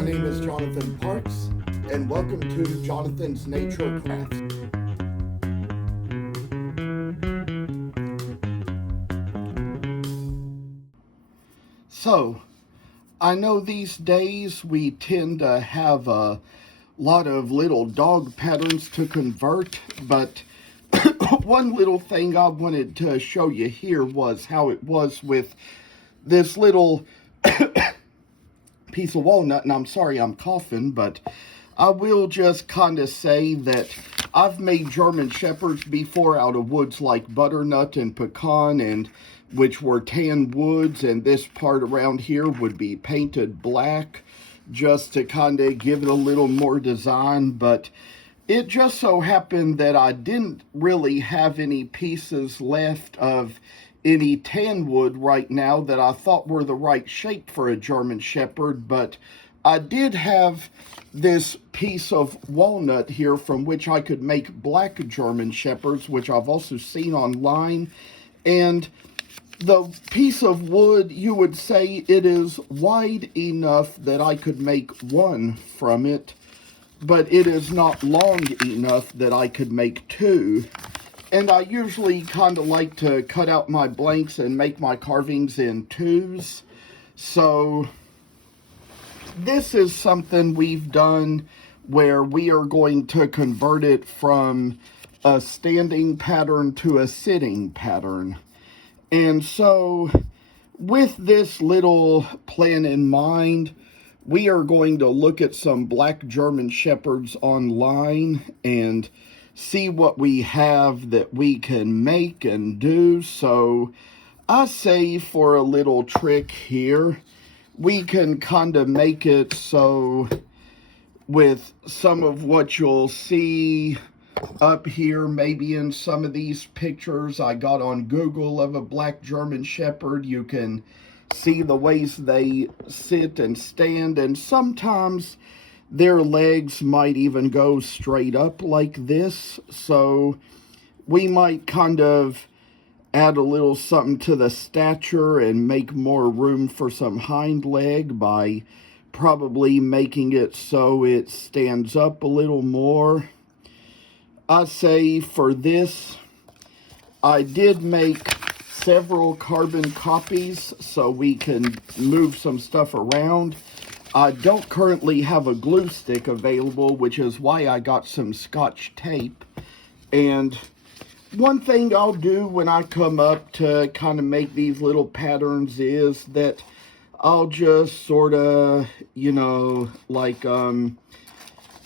My name is Jonathan Parks, and welcome to Jonathan's Nature Crafts. So, I know these days we tend to have a lot of little dog patterns to convert, but one little thing I wanted to show you here was how it was with this little piece of walnut, and I'm sorry I'm coughing, but I will just kind of say that I've made German Shepherds before out of woods like butternut and pecan, and which were tan woods, and this part around here would be painted black just to kind of give it a little more design. But it just so happened that I didn't really have any pieces left of any tan wood right now that I thought were the right shape for a German Shepherd, but I did have this piece of walnut here from which I could make black German Shepherds, which I've also seen online. And the piece of wood, you would say it is wide enough that I could make one from it, but it is not long enough that I could make two. And I usually kind of like to cut out my blanks and make my carvings in twos. So this is something we've done where we are going to convert it from a standing pattern to a sitting pattern. And so with this little plan in mind, we are going to look at some black German Shepherds online and see what we have that we can make and do. So I say for a little trick here, we can kind of make it so with some of what you'll see up here, maybe in some of these pictures I got on Google of a black German Shepherd, you can see the ways they sit and stand, and sometimes their legs might even go straight up like this. So we might kind of add a little something to the stature and make more room for some hind leg by probably making it so it stands up a little more. I say for this, I did make several carbon copies so we can move some stuff around. I don't currently have a glue stick available, which is why I got some Scotch tape. And one thing I'll do when I come up to kind of make these little patterns is that I'll just sort of, like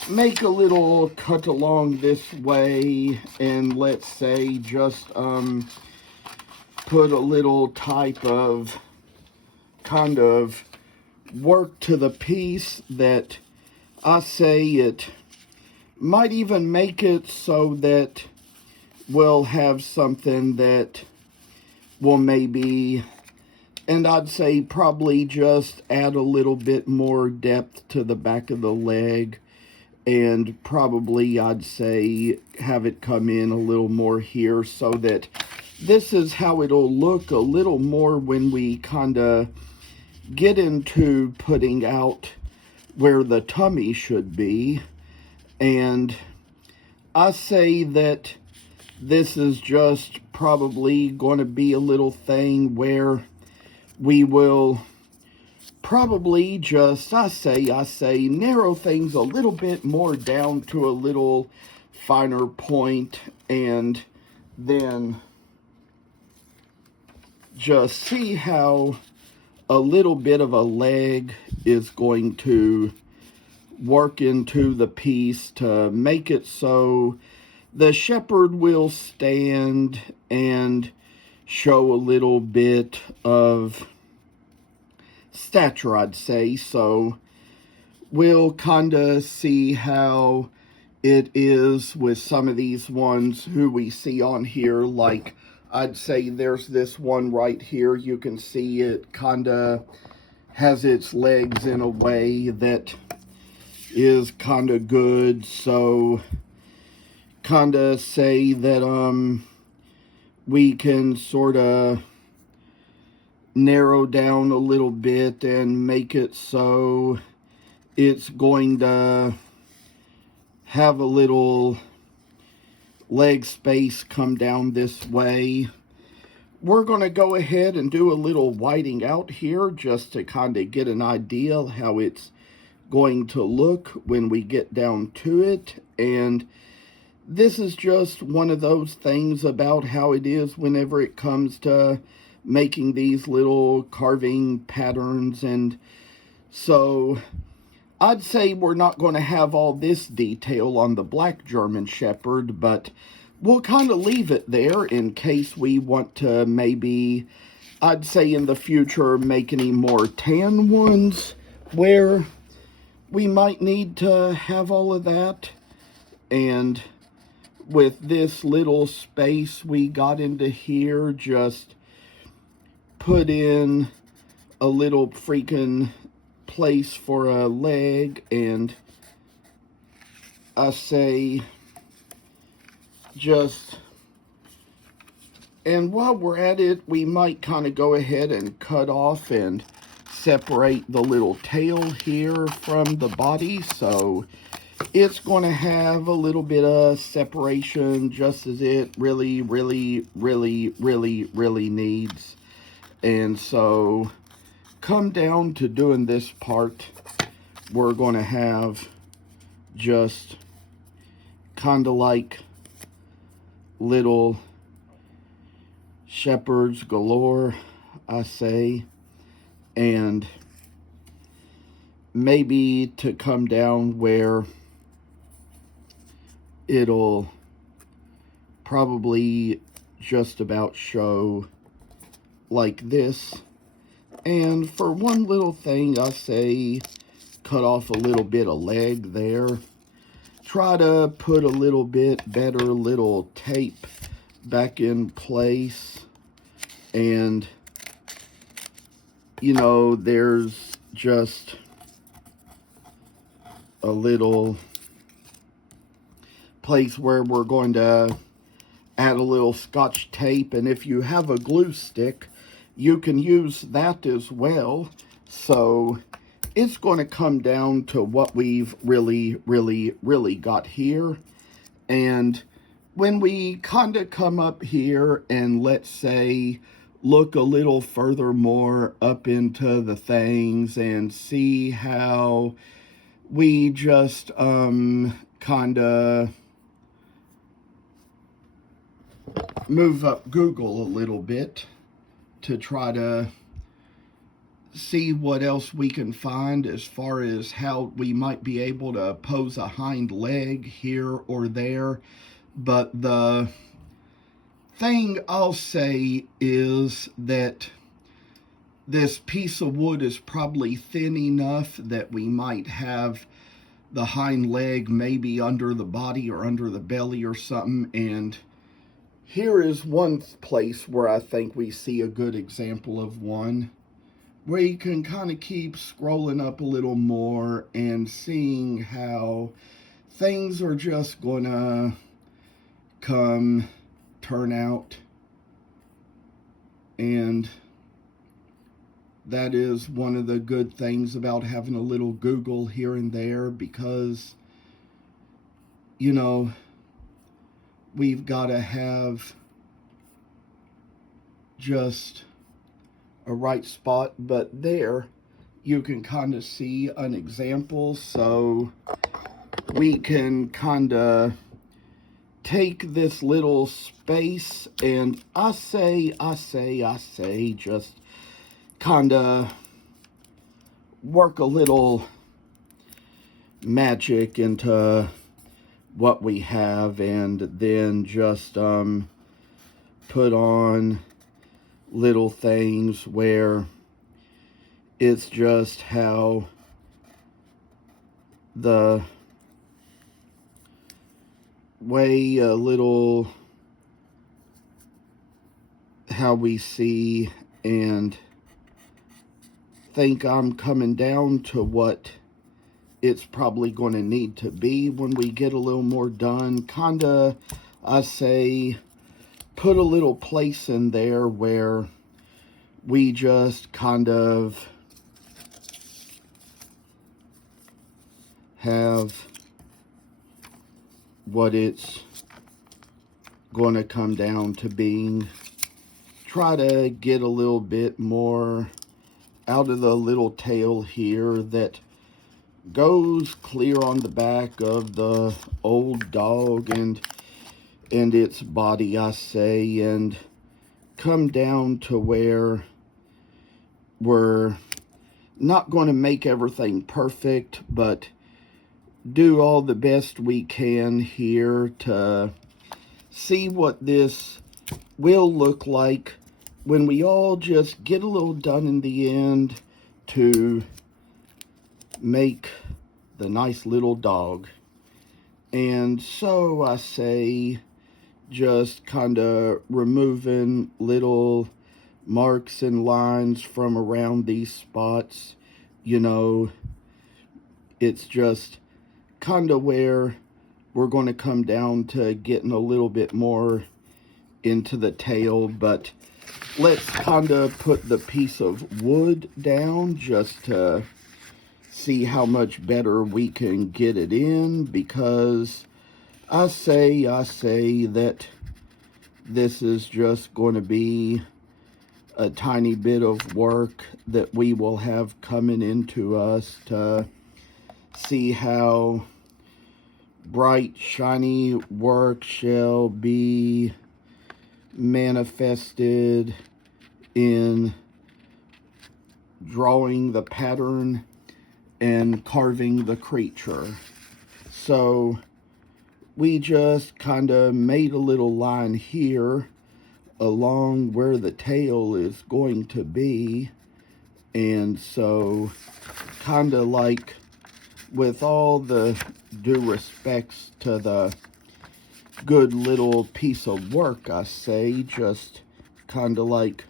make a little cut along this way, and let's say just put a little type of kind of work to the piece that I say it might even make it so that we'll have something that will maybe, and I'd say probably just add a little bit more depth to the back of the leg, and probably I'd say have it come in a little more here so that this is how it'll look a little more when we kind of get into putting out where the tummy should be. And I say that this is just probably going to be a little thing where we will probably just, I say narrow things a little bit more down to a little finer point, and then just see how a little bit of a leg is going to work into the piece to make it so the shepherd will stand and show a little bit of stature, I'd say. So we'll kind of see how it is with some of these ones who we see on here. Like I'd say there's this one right here. You can see it kind of has its legs in a way that is kind of good. So kind of say that we can sort of narrow down a little bit and make it so it's going to have a little leg space come down this way. We're going to go ahead and do a little whiting out here just to kind of get an idea how it's going to look when we get down to it. And this is just one of those things about how it is whenever it comes to making these little carving patterns. And so I'd say we're not going to have all this detail on the black German Shepherd, but we'll kind of leave it there in case we want to maybe, I'd say in the future, make any more tan ones where we might need to have all of that. And with this little space we got into here, just put in a little freaking place for a leg, and I say just, and while we're at it, we might kind of go ahead and cut off and separate the little tail here from the body, so it's going to have a little bit of separation just as it really needs. And so come down to doing this part, we're going to have just kind of like little shepherds galore, I say. And maybe to come down where it'll probably just about show like this. And for one little thing, I say cut off a little bit of leg there. Try to put a little bit better little tape back in place. And, you know, there's just a little place where we're going to add a little Scotch tape. And if you have a glue stick, you can use that as well. So it's going to come down to what we've really got here. And when we kind of come up here and let's say look a little further more up into the things and see how we just kind of move up Google a little bit to try to see what else we can find as far as how we might be able to pose a hind leg here or there. But the thing I'll say is that this piece of wood is probably thin enough that we might have the hind leg maybe under the body or under the belly or something. And here is one place where I think we see a good example of one, where you can kind of keep scrolling up a little more and seeing how things are just gonna turn out. And that is one of the good things about having a little Google here and there, because, you know, we've got to have just a right spot. But there you can kind of see an example, so we can kind of take this little space and I say just kind of work a little magic into what we have, and then just put on little things where it's just how the way a little how we see and think I'm coming down to what it's probably going to need to be when we get a little more done. Kinda, I say, put a little place in there where we just kind of have what it's going to come down to being. Try to get a little bit more out of the little tail here that goes clear on the back of the old dog and its body, I say, and come down to where we're not going to make everything perfect, but do all the best we can here to see what this will look like when we all just get a little done in the end to make the nice little dog. And so I say, just kind of removing little marks and lines from around these spots. You know, it's just kind of where we're going to come down to getting a little bit more into the tail, but let's kind of put the piece of wood down just to see how much better we can get it in, because I say that this is just going to be a tiny bit of work that we will have coming into us to see how bright, shiny work shall be manifested in drawing the pattern and carving the creature. So we just kind of made a little line here along where the tail is going to be, and so kind of like, with all the due respects to the good little piece of work, I say, just kind of like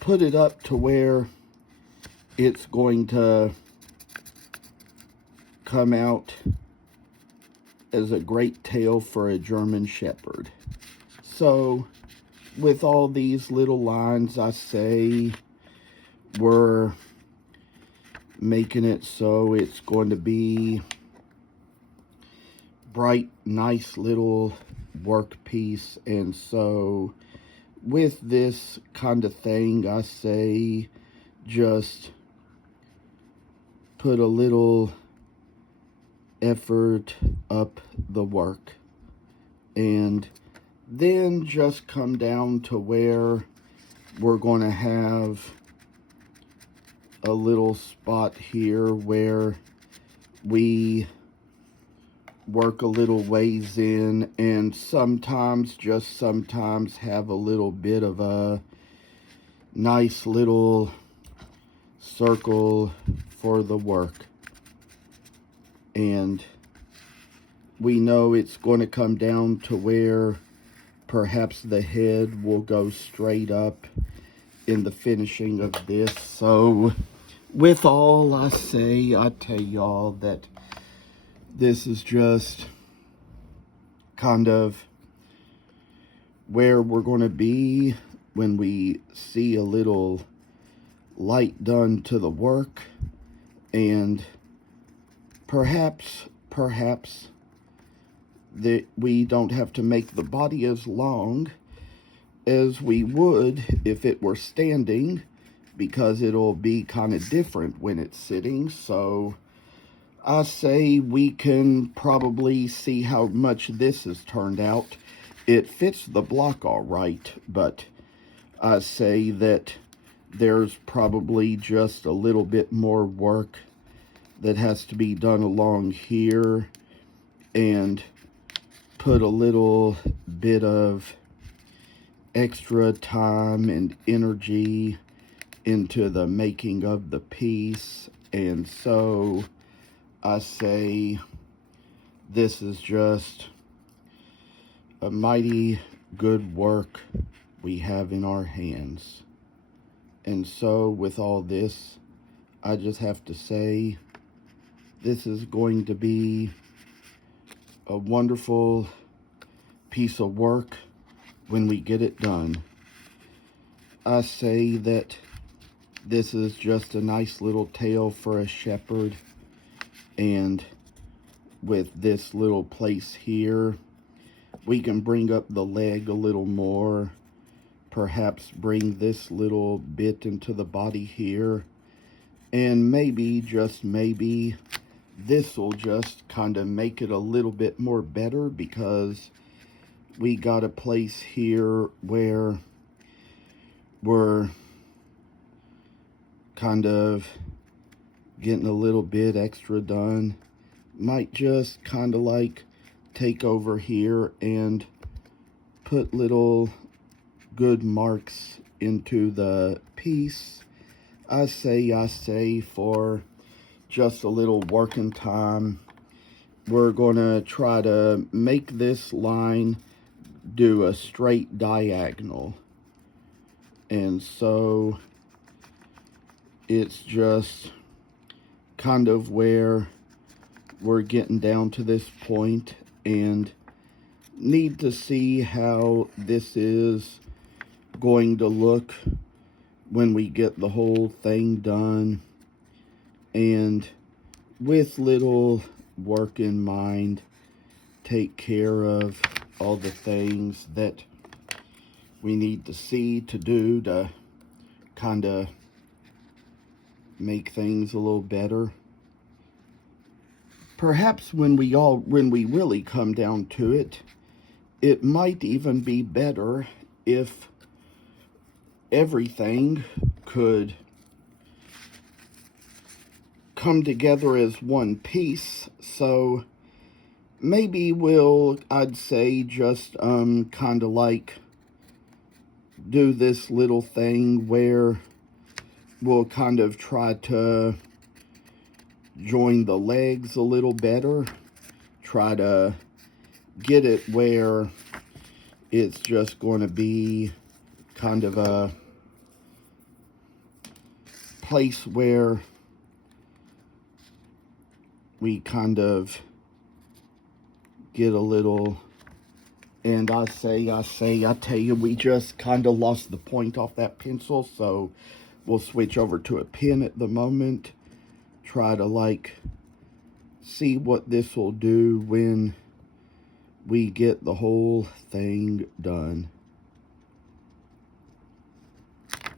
put it up to where it's going to come out as a great tail for a German Shepherd. So with all these little lines, I say, we're making it so it's going to be bright, nice little work piece. And so with this kind of thing, I say, just put a little effort up the work, and then just come down to where we're going to have a little spot here where we work a little ways in, and sometimes, just sometimes, have a little bit of a nice little circle for the work. And we know it's going to come down to where perhaps the head will go straight up in the finishing of this. So with all I say, I tell y'all that this is just kind of where we're going to be when we see a little light done to the work, and perhaps that we don't have to make the body as long as we would if it were standing, because it'll be kind of different when it's sitting. So I say we can probably see how much this has turned out. It fits the block all right, but I say that there's probably just a little bit more work that has to be done along here, and put a little bit of extra time and energy into the making of the piece. And so I say this is just a mighty good work we have in our hands. And so with all this, I just have to say, this is going to be a wonderful piece of work when we get it done. I say that This is just a nice little tail for a shepherd. And with this little place here, we can bring up the leg a little more. Perhaps bring this little bit into the body here. And maybe, just maybe, this will just kind of make it a little bit more better, because we got a place here where we're kind of getting a little bit extra done. Might just kind of like take over here and put little good marks into the piece. I say for just a little working time, we're gonna try to make this line do a straight diagonal. And so it's just kind of where we're getting down to this point, and need to see how this is going to look when we get the whole thing done. And with little work in mind, take care of all the things that we need to see to do to kind of make things a little better. Perhaps when we really come down to it, it might even be better if everything could come together as one piece. So maybe I'd say just kind of like do this little thing where we'll kind of try to join the legs a little better, try to get it where it's just going to be kind of a place where we kind of get a little. And I tell you, we just kind of lost the point off that pencil, so we'll switch over to a pen at the moment. Try to like see what this will do when we get the whole thing done.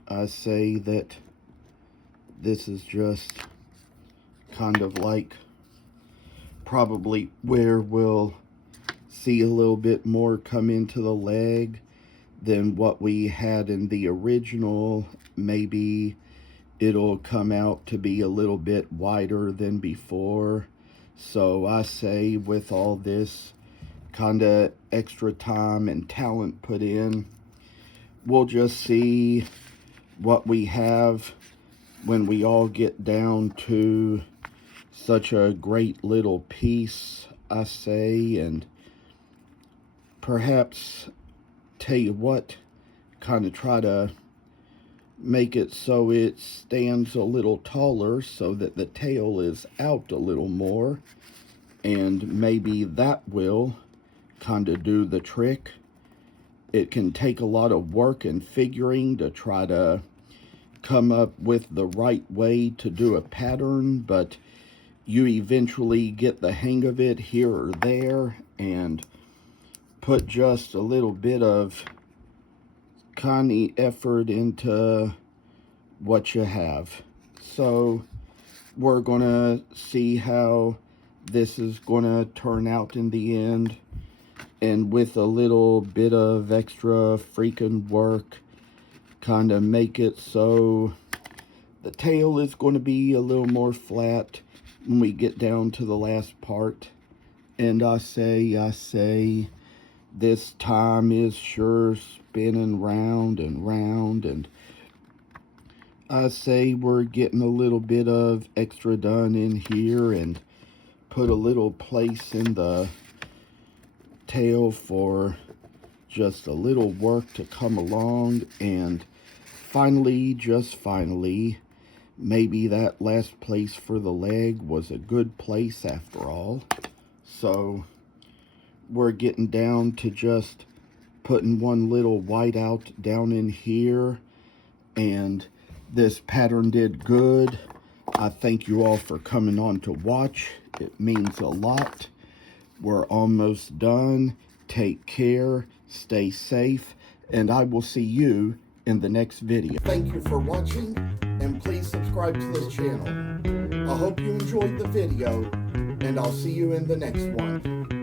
I say that this is just kind of like probably where we'll see a little bit more come into the leg than what we had in the original. Maybe it'll come out to be a little bit wider than before. So I say, with all this kind of extra time and talent put in, we'll just see what we have when we all get down to such a great little piece, I say. And perhaps, tell you what, kind of try to make it so it stands a little taller, so that the tail is out a little more, and maybe that will kind of do the trick. It can take a lot of work and figuring to try to come up with the right way to do a pattern, but you eventually get the hang of it here or there, and put just a little bit of kind of effort into what you have. So we're gonna see how this is gonna turn out in the end, and with a little bit of extra freaking work, kind of make it so the tail is going to be a little more flat when we get down to the last part. And I say this time is sure spinning round and round, and I say we're getting a little bit of extra done in here, and put a little place in the tail for just a little work to come along. And finally, just finally, maybe that last place for the leg was a good place after all. So we're getting down to just putting one little whiteout down in here, and this pattern did good. I thank you all for coming on to watch. It means a lot. We're almost done. Take care, stay safe, and I will see you in the next video. Thank you for watching, and please subscribe to this channel. I hope you enjoyed the video, and I'll see you in the next one.